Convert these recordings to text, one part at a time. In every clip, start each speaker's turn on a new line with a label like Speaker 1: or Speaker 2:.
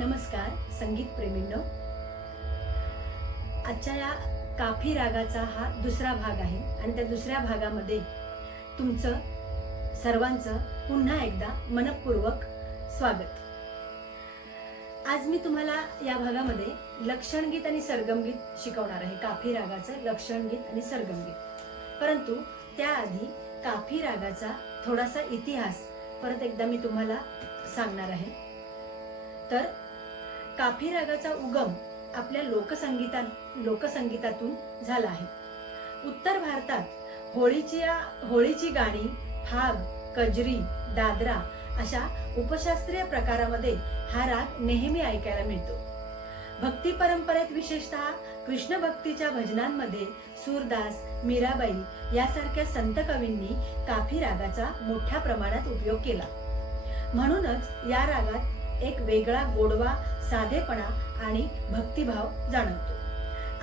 Speaker 1: नमस्कार संगीत प्रेमींनो. आजच्या या काफी रागाचा हा दुसरा भाग आहे आणि त्या दुसऱ्या भागामध्ये तुमचं सर्वांचं पुन्हा एकदा मनपूर्वक स्वागत. आज मी तुम्हाला या भागामध्ये लक्षणगीत आणि सरगमगीत शिकवणार आहे. काफी रागाचं लक्षणगीत आणि सरगमगीत परंतु त्याआधी काफी रागाचा थोडासा इतिहास परत एकदा मी तुम्हाला सांगणार आहे. तर काफी रागाचा उगम आपल्या लोकसंगीता लोकसंगीतातून झाला आहे. उत्तर भारतात होळीची होळीची गाणी फाग कजरी दादरा अशा उपशास्त्रीय प्रकारामध्ये हा राग नेहमी ऐकायला मिळतो. भक्ती परंपरेत विशेषतः कृष्ण भक्तीच्या भजनांमध्ये सूरदास मीराबाई यासारख्या संत कवींनी काफी रागाचा मोठ्या प्रमाणात उपयोग केला. म्हणूनच या रागात एक वेगळा गोडवा साधेपणा आणि भक्तिभाव जाणवतो.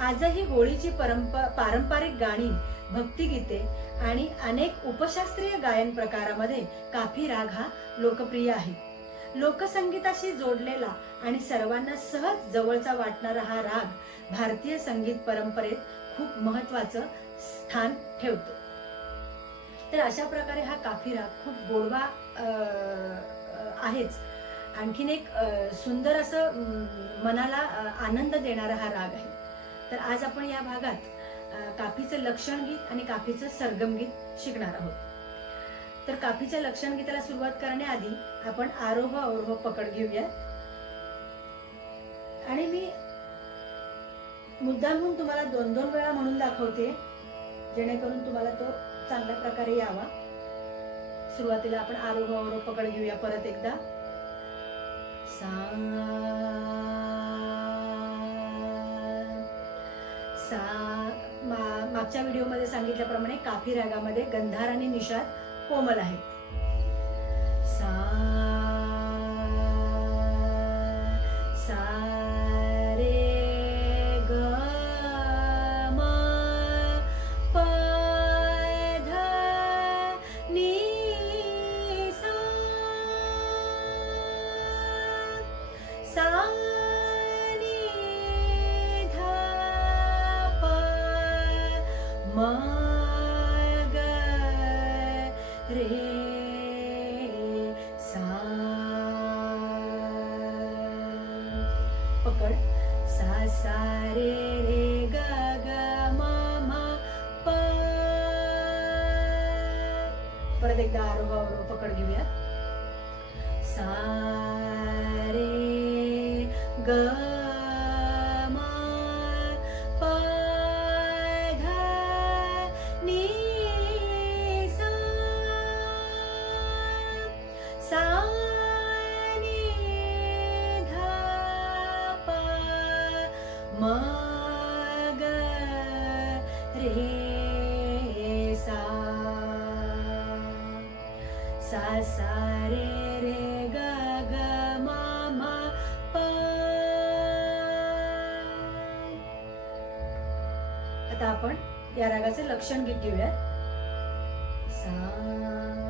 Speaker 1: आजही होळीची परंप पारंपरिक गाणी भक्तिगीते आणि अनेक उपशास्त्रीय गायन प्रकारामध्ये काफी राग हा लोकप्रिय आहे. लोकसंगीताशी जोडलेला आणि सर्वांना सहज जवळचा वाटणारा हा राग भारतीय संगीत परंपरेत खूप महत्वाचं स्थान ठेवतो. तर अशा प्रकारे हा काफी राग खूप गोडवा अं, अं, आहेच. आणखीन एक सुंदर असं मनाला आनंद देणारा हा राग आहे. तर आज आपण या भागात काफीचं लक्षण गीत आणि काफीचं सरगम गीत शिकणार आहोत. तर काफीच्या लक्षण गीताला सुरुवात करण्याआधी आपण आरोह अवरोह पकड घेऊया. आणि मी मुद्दाम म्हणून तुम्हाला दोन दोन वेळा म्हणून दाखवते जेणेकरून तुम्हाला तो चांगल्या प्रकारे यावा. सुरुवातीला आपण आरोह अवरोह पकड घेऊया परत एकदा. सा सा मा- मागच्या व्हिडिओमध्ये सांगितल्याप्रमाणे काफी रागामध्ये गंधार आणि निषाद कोमल आहेत. सा सा म ग रे सा। पकड. सा सा रे रे ग ग म म प। परत एकदा आरोह अवरोह पकड घेऊया. सा रे ग आपण या रागाचे लक्षण गीत घेऊयात. सा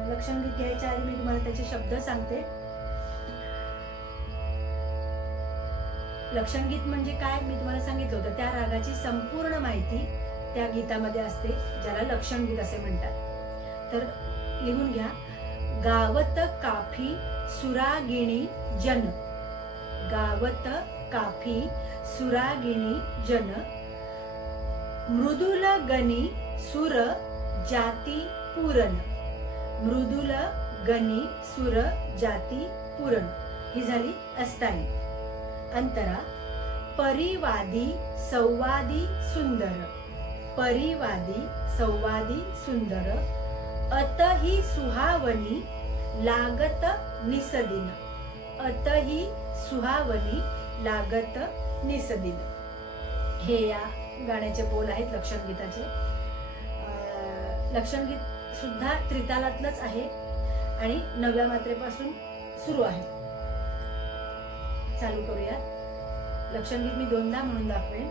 Speaker 1: लक्षण गीत घ्यायच्या आधी मी तुम्हाला त्याचे शब्द सांगते. लक्षण गीत म्हणजे काय? मी तुम्हाला सांगितलं होतं त्या रागाची संपूर्ण माहिती त्या गीतामध्ये असते ज्याला लक्षण गीत असे म्हणतात. तर लिहून घ्या. गावत काफी सुरागिणी जन. गावत काफी सुरागिणी जन. मृदुल गणी सुर जाती पुरण मृदुल गणी सुर जाती पुरण ही झाली अस्ताई अंतरा परिवादी संवादी सुंदर। परिवादी संवादी सुंदर। अतही सुहावनी लागत निसदिन। अतही सुहावनी लागत निसदिन। हे या गाण्याचे बोल आहेत लक्षणगीताचे अं, लक्षणगीत सुद्धा त्रितालातलंच आहे आणि नव्या मात्रेपासून सुरू आहे. चालू करूया लक्षणगीत मी दोनदा म्हणून दाखवेन.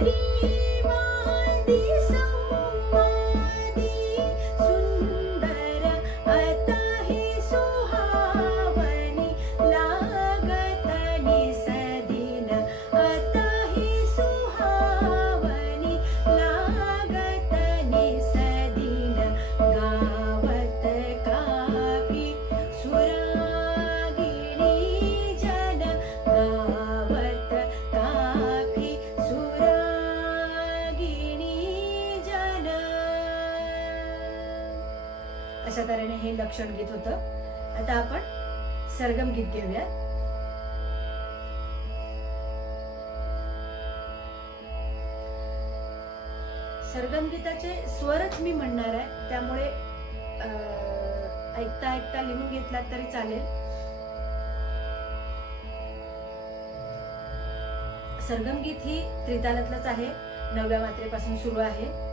Speaker 1: Terima di सरगम गीत घेऊया. सरगम गीताचे स्वरच मी म्हणणार आहे. त्यामुळे ऐकता ऐकता लिहून घेतला तरी चालेल. सरगम गीत ही त्रितालातलंच आहे. नवव्या मात्रेपासून सुरू आहे.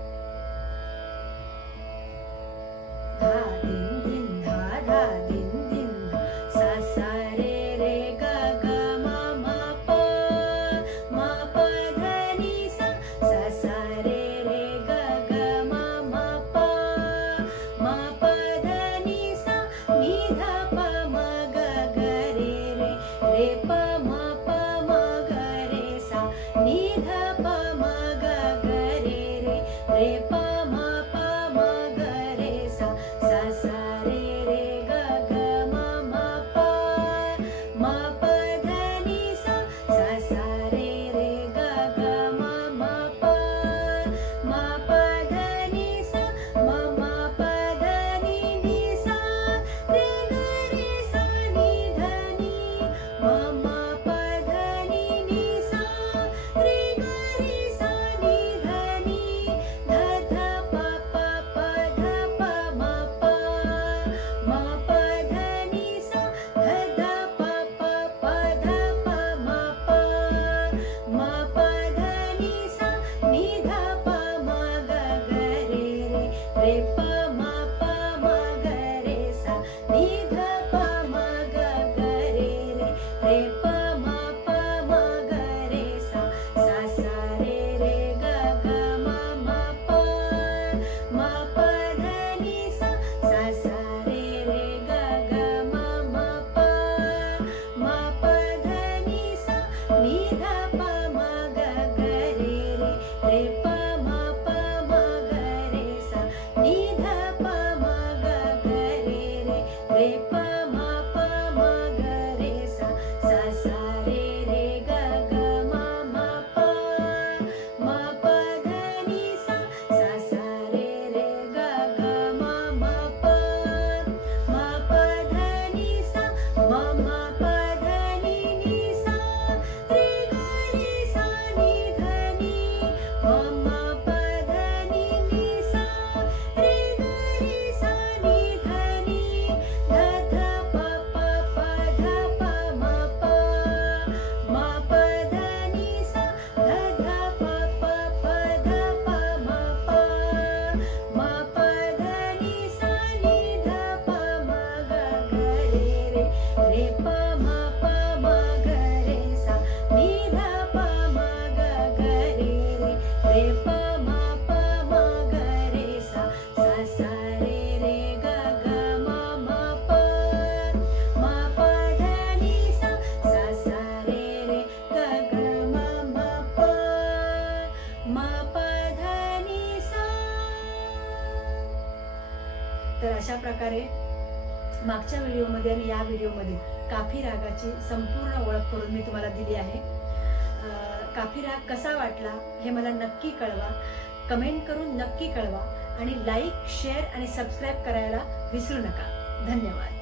Speaker 1: तर अशा प्रकारे मागच्या व्हिडिओमध्ये आणि या व्हिडिओमध्ये काफी रागाची संपूर्ण ओळख करून मी तुम्हाला दिली आहे. काफी राग कसा वाटला हे मला नक्की कळवा. कमेंट करून नक्की कळवा आणि लाईक शेअर आणि सबस्क्राईब करायला विसरू नका. धन्यवाद.